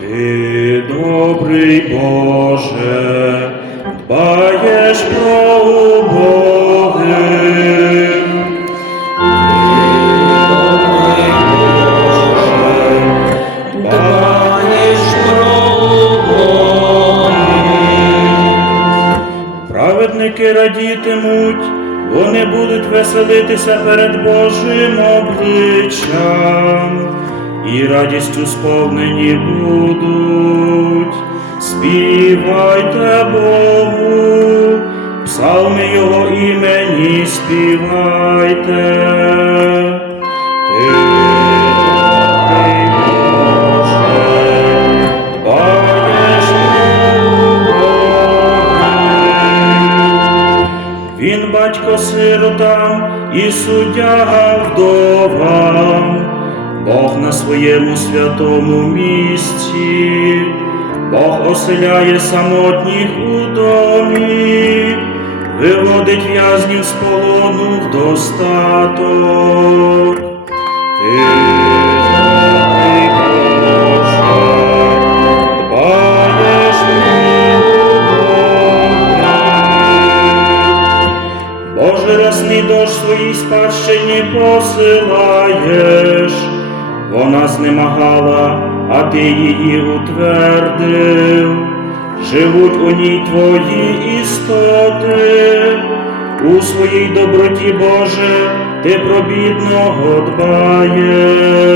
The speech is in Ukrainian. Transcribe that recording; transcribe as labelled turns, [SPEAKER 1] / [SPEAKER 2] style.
[SPEAKER 1] Ти добрий Боже, дбаєш про Праведники радітимуть, вони будуть веселитися перед Божим обличчям, і радістю сповнені будуть. Співайте Богу, псалми Його імені співайте. Батько сиротам і суддя вдовам, Бог на своєму святому місці, Бог оселяє самотніх у домі, виводить в'язнів з полону в достаток. Боже, рясний дощ своїй спадщині посилаєш, вона знемагала, а ти її утвердив, живуть у ній твої істоти, у своїй доброті, Боже, ти про бідного дбаєш.